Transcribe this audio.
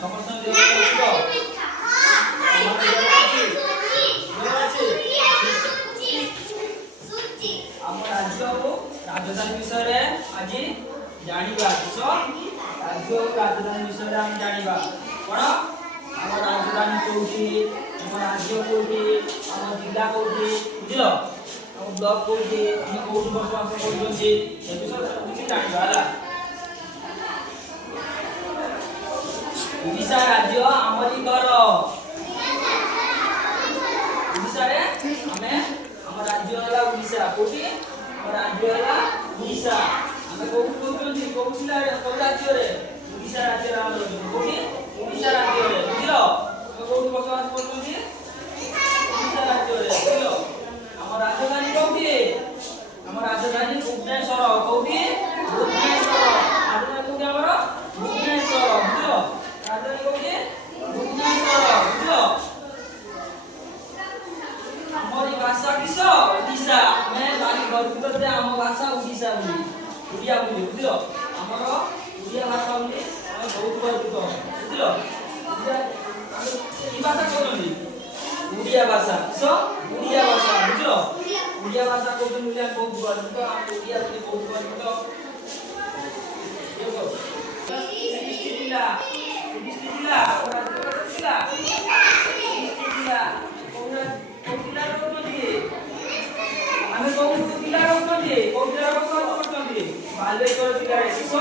সমস্ত দেহ কৌশিক ଆମ ରାଜ୍ୟ ଓ ରାଜଧାନୀ ବିଷୟରେ ଆଜି ଜାଣିବା କିସ ରାଜ୍ୟ ଓ ରାଜଧାନୀ ବିଷୟରେ ଆମେ ଜାଣିବା କ'ଣ ଆମ ରାଜଧାନୀ କୋଉଠି ଆମ ରାଜ୍ୟ କୋଉଠି ଆମ ଜିଲ୍ଲା କୋଉଠି ବୁଝିଲ ଆମ ବ୍ଲକ କୋଉଠି ଆମେ କୋଉଠି ବସବାସ କରୁଛନ୍ତି ଏ ବିଷୟରେ ସବୁ କିଛି ଜାଣିବା ହେଲା ଓଡ଼ିଶା ରାଜ୍ୟ ଆମରି ଘର ଓଡ଼ିଶାରେ ଆମେ ଆମ ରାଜ୍ୟ ହେଲା ଓଡ଼ିଶା କୋଉଠି ଆମ ରାଜ୍ୟ ହେଲା ଓଡ଼ିଶା ଆମେ କୋଉଠି ରହୁଛନ୍ତି କୋଉ ଜିଲ୍ଲାରେ କୋଉ ରାଜ୍ୟରେ ଓଡ଼ିଶା ରାଜ୍ୟରେ ଆମେ ରହୁଛନ୍ତି କୋଉଠି ଓଡ଼ିଶା ରାଜ୍ୟରେ ବୁଝିଲ ଆମେ କୋଉଠି ବସବାସ କରୁଛନ୍ତି ଓଡ଼ିଶା ରାଜ୍ୟରେ ବୁଝିଲ ଆମ ରାଜଧାନୀ କୋଉଠି ଆମ ରାଜଧାନୀ ଭୁବନେଶ୍ୱର କୋଉଠି ଭୁବନେଶ୍ୱର ରାଜଧାନୀ କୋଉଠି ଆମର ଭୁବନେଶ୍ୱର ବୁଝିଲ ରାଜଧାନୀ କୋଉଠି ଭୁବନେଶ୍ୱର ବୁଝିଲ ଆମରି ଭାଷା କିସ ଓଡ଼ିଶା ଆମେ ଭାରି ଗର୍ବିତ ଯେ ଆମ ଭାଷା ଓଡ଼ିଶା ବୋଲି ଓଡ଼ିଆ ବୋଲି ବୁଝିଲ ଆମର ଓଡ଼ିଆ ଭାଷା ବୋଲି ଆମେ ବହୁତ ଗର୍ବିତ ବୁଝିଲ ଓଡ଼ିଆ ଆମେ କି ଭାଷା କହୁଛନ୍ତି ଓଡ଼ିଆ ଭାଷା କିସ ଓଡ଼ିଆ ଭାଷା ବୁଝିଲ ଓଡ଼ିଆ ଭାଷା କହୁଛନ୍ତି ବୋଲି ଆମେ ବହୁତ ଗର୍ବିତ ଆମେ ଓଡ଼ିଆ ବୋଲି ବହୁତ ଗର୍ବିତ ଆମେ କୋଉ ଜିଲ୍ଲାରେ ରହୁଛନ୍ତି କୋଉ ଜିଲ୍ଲାରେ ବସବାସ କରୁଛନ୍ତି ବାଲେଶ୍ୱର ଜିଲ୍ଲାରେ କିସ